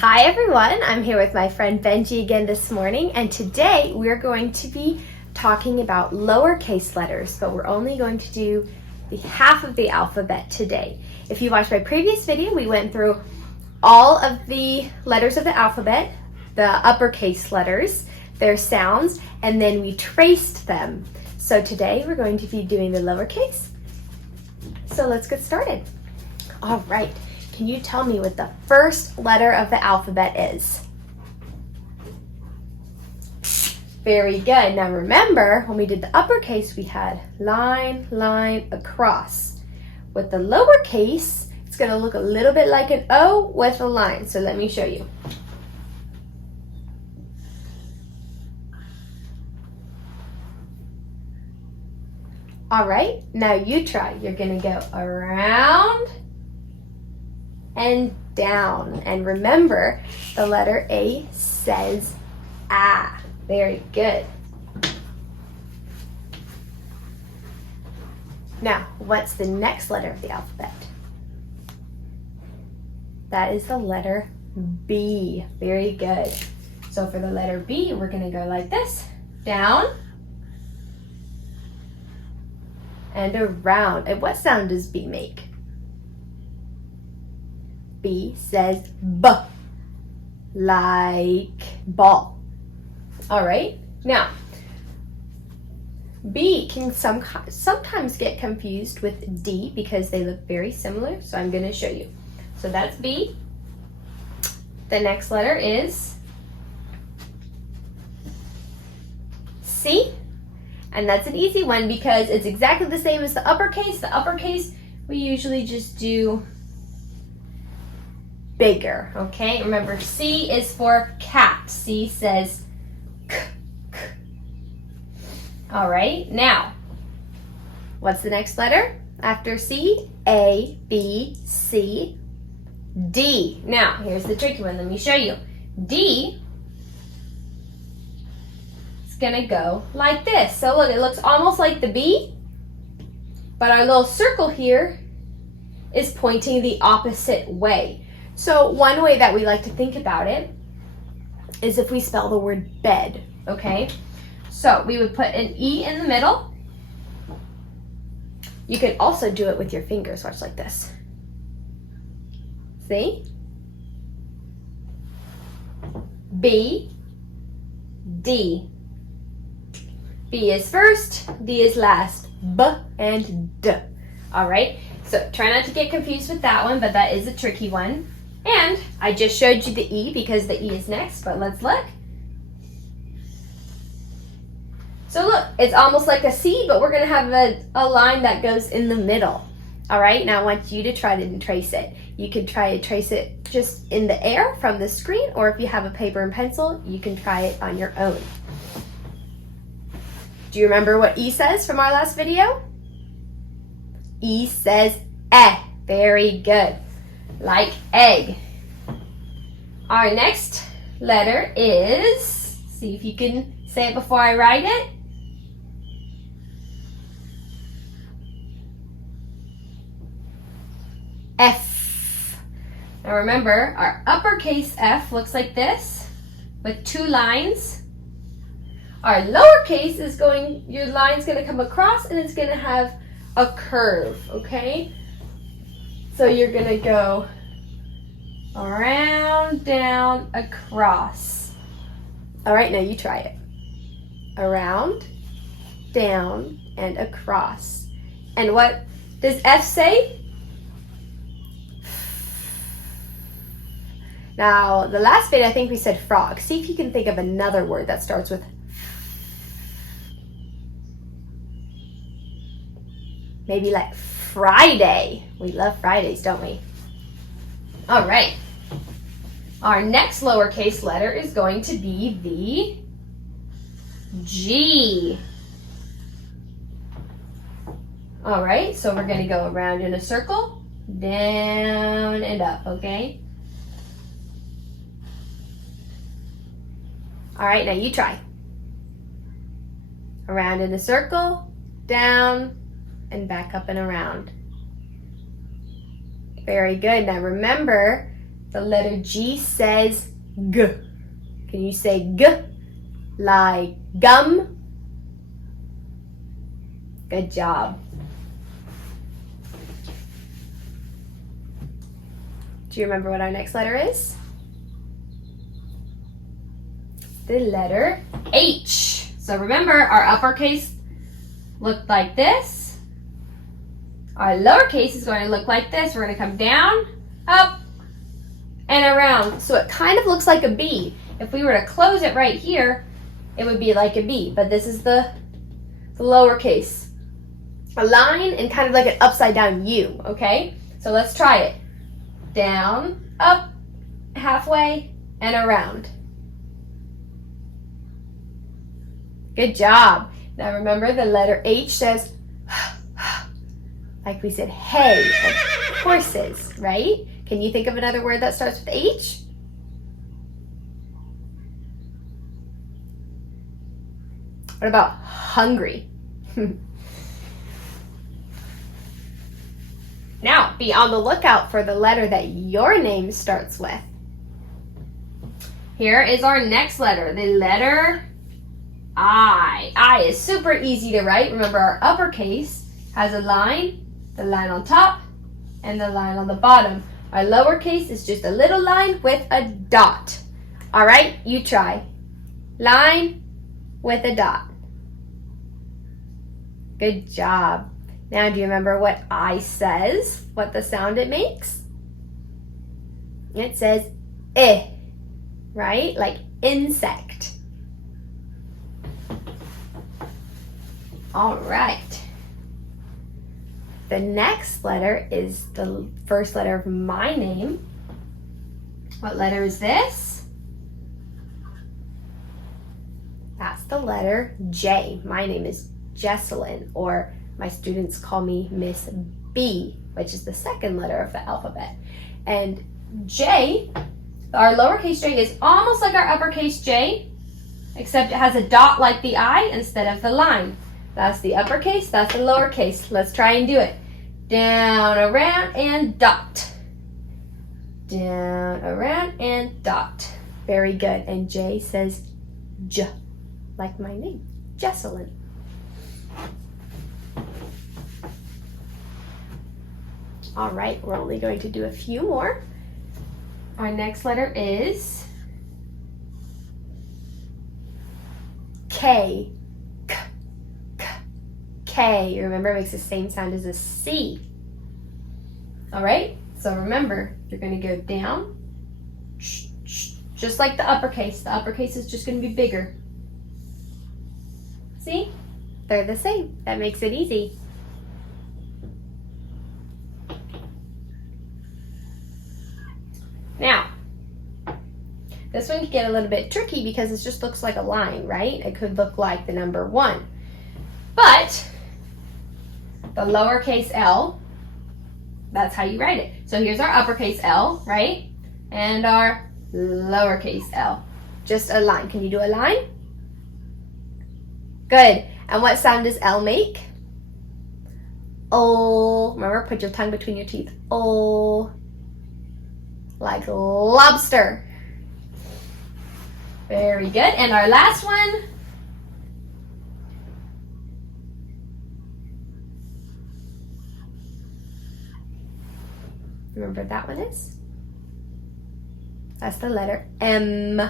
Hi everyone, I'm here with my friend Benji again this morning, and today we're going to be talking about lowercase letters, but we're only going to do the half of the alphabet today. If you watched my previous video, we went through all of the letters of the alphabet, the uppercase letters, their sounds, and then we traced them. So today we're going to be doing the lowercase. So let's get started. All right. Can you tell me what the first letter of the alphabet is? Very good. Now remember, when we did the uppercase, we had line, line, across. With the lowercase, it's going to look a little bit like an O with a line. So let me show you. All right, now you try. You're going to go around and down. And remember, the letter A says ah. Very good. Now, what's the next letter of the alphabet? That is the letter B. Very good. So for the letter B, we're going to go like this. Down and around. And what sound does B make? B says B, like ball. All right, now B can sometimes get confused with D because they look very similar, so I'm going to show you. So that's B. The next letter is C, and that's an easy one because it's exactly the same as the uppercase. The uppercase, we usually just do bigger, okay? Remember, C is for cat. C says k, k. All right, now, what's the next letter after C? A, B, C, D. Now, here's the tricky one. Let me show you. D is gonna go like this. So look, it looks almost like the B, but our little circle here is pointing the opposite way. So one way that we like to think about it is if we spell the word bed, okay? So we would put an E in the middle. You could also do it with your fingers. Watch like this. See? B, D. B is first, D is last. B and D. All right? So try not to get confused with that one, but that is a tricky one. And I just showed you the E because the E is next, but let's look. So look, it's almost like a C, but we're going to have a line that goes in the middle. All right, now I want you to try to trace it. You can try to trace it just in the air from the screen, or if you have a paper and pencil, you can try it on your own. Do you remember what E says from our last video? E says eh. Very good. Like egg. Our next letter is, see if you can say it before I write it. F. Now remember, our uppercase F looks like this with two lines. Our lowercase is your line's going to come across and it's going to have a curve, okay? So you're going to go around, down, across. All right, now you try it. Around, down, and across. And what does F say? Now, the last bit, I think we said frog. See if you can think of another word that starts with maybe like Friday. We love Fridays, don't we? All right. Our next lowercase letter is going to be the G. All right, so we're going to go around in a circle, down and up, okay? All right, now you try. Around in a circle, down, and back up and around. Very good. Now remember, The letter G says G. Can you say G? Like gum? Good job. Do you remember what our next letter is? The letter H. So remember, our uppercase looked like this. Our lowercase is going to look like this. We're going to come down, up, and around. So it kind of looks like a B. If we were to close it right here, it would be like a B. But this is the lowercase. A line and kind of like an upside down U, okay? So let's try it. Down, up, halfway, and around. Good job. Now remember, the letter H says, like we said, hay and horses, right? Can you think of another word that starts with H? What about hungry? Now, be on the lookout for the letter that your name starts with. Here is our next letter, the letter I. I is super easy to write. Remember, our uppercase has a line, the line on top, and the line on the bottom. Our lowercase is just a little line with a dot. All right, you try. Line with a dot. Good job. Now, do you remember what I says? What the sound it makes? It says eh, right? Like insect. All right. The next letter is the first letter of my name. What letter is this? That's the letter J. My name is Jesselyn, or my students call me Miss B, which is the second letter of the alphabet. And J, our lowercase j, is almost like our uppercase J, except it has a dot like the I instead of the line. That's the uppercase, that's the lowercase. Let's try and do it. Down, around, and dot. Down, around, and dot. Very good. And J says J, like my name, Jesselyn. All right, we're only going to do a few more. Our next letter is K. K, K, K. Remember, it makes the same sound as a C. All right, so remember, you're going to go down, just like the uppercase. The uppercase is just going to be bigger. See? They're the same. That makes it easy. Now, this one can get a little bit tricky because it just looks like a line, right? It could look like the number 1. But the lowercase l, that's how you write it. So here's our uppercase L, right? And our lowercase l. Just a line. Can you do a line? Good. And what sound does L make? Oh. Remember, put your tongue between your teeth. Oh. Like lobster. Very good. And our last one. Remember what that one is? That's the letter M.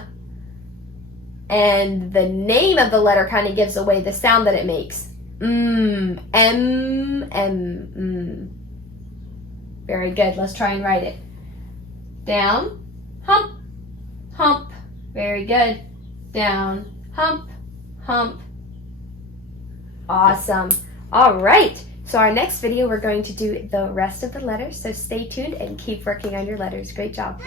And the name of the letter kind of gives away the sound that it makes. M, M. Very good. Let's try and write it. Down, hump, hump. Very good. Down, hump, hump. Awesome. All right. So our next video, we're going to do the rest of the letters. So stay tuned and keep working on your letters. Great job.